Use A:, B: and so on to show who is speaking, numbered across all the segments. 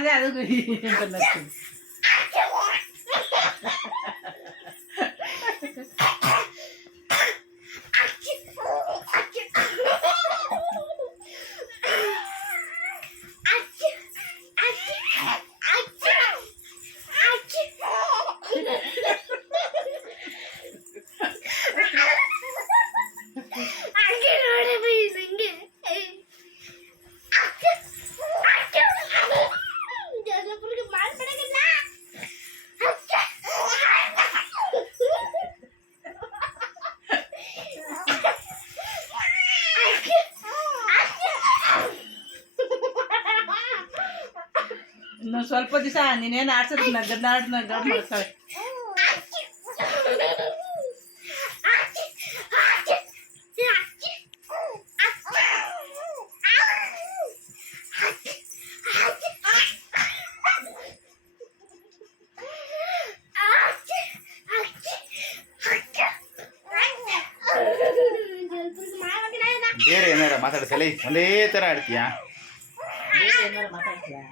A: అదే అది నచ్చింది ಇನ್ನು ಸ್ವಲ್ಪ ದಿವಸ ನೀನೇನು ಆಡ್ಸೋದು ನಗದ್ ನಾಡ್ ನಗದ್ ಮಾಡ್ತಾಳೆ
B: ಬೇರೆ ಏನಾರ ಮಾತಾಡ್ಸಲಿ ಒಂದೇ ಥರ ಆಡ್ತೀಯಾ?
A: ಬೇರೆ ಏನಾರ ಮಾತಾಡ್ತೀಯಾ?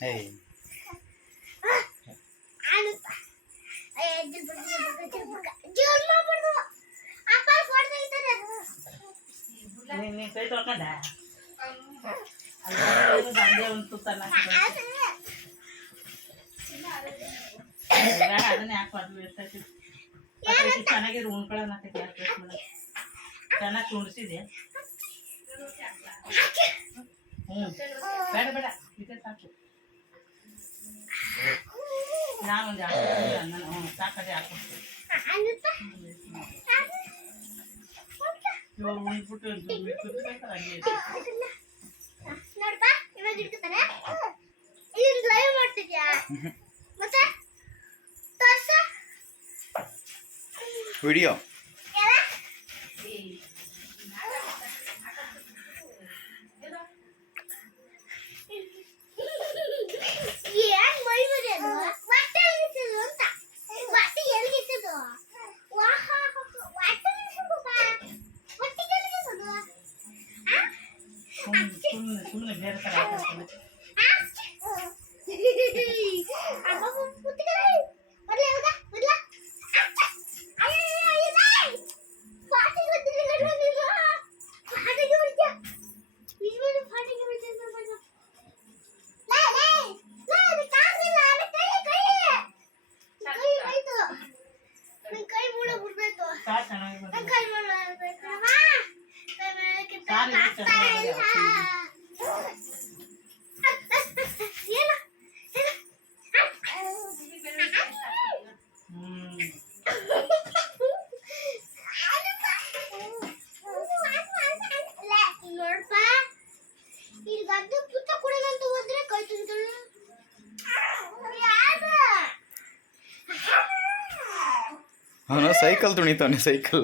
B: ಏಯ್. ಕೈ ತೊಳ್ಕೊಂಡ? ಅದನ್ನ ಯಾಕೆ ಮಾಡ್ಲಿ ಇರ್ತೈತಿ ಚೆನ್ನಾಗಿರು ಉಣ್ಕೊಳ್ಳೋಣ ಚೆನ್ನಾಗಿ ಕುಂಡಿಸಿದೆ ಹ್ಞೂ ಬೇಡ ಬೇಡ. ಇದೆ ಸಾಕು. ನಾನೊಂದು ನಾನು ಸಾಕದೆ ಹಾಕೊಡ್ತೀನಿ ಇವಾಗ ಉಂಡ್ಬಿಟ್ಟು
C: ನೋಡಪ್ಪ ಇವಾಗ ಇಟ್ಕೊತಾನೆ ಇದನ್ನ ಲೈವ್ ಮಾಡ್ತಿದ್ಯಾ ಮತ್ತೆ
B: ವಿಡಿಯೋ.
A: ಸುಮ್ಮನೆ ಸುಮ್ಮನೆ ಸುಮ್ಮನೆ ಬೇರೆ ಥರ
B: ಅವನು ಸೈಕಲ್ ತುಣಿತಾನೆ ಸೈಕಲ್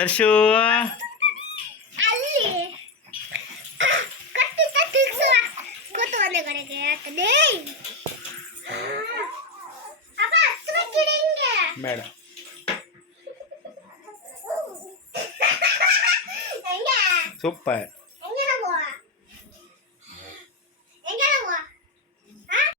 B: ದರ್ಶು
C: ಅಲ್ಲಿ ಕಟ್ಟಿದ್ದ ತಿರ್ಗಿಸುವ ಕೂತು ಒಂದೇ ಕಡೆಗೆ ಆಗ್ತದೆ
B: ಬೇಡ ಸೂಪರ್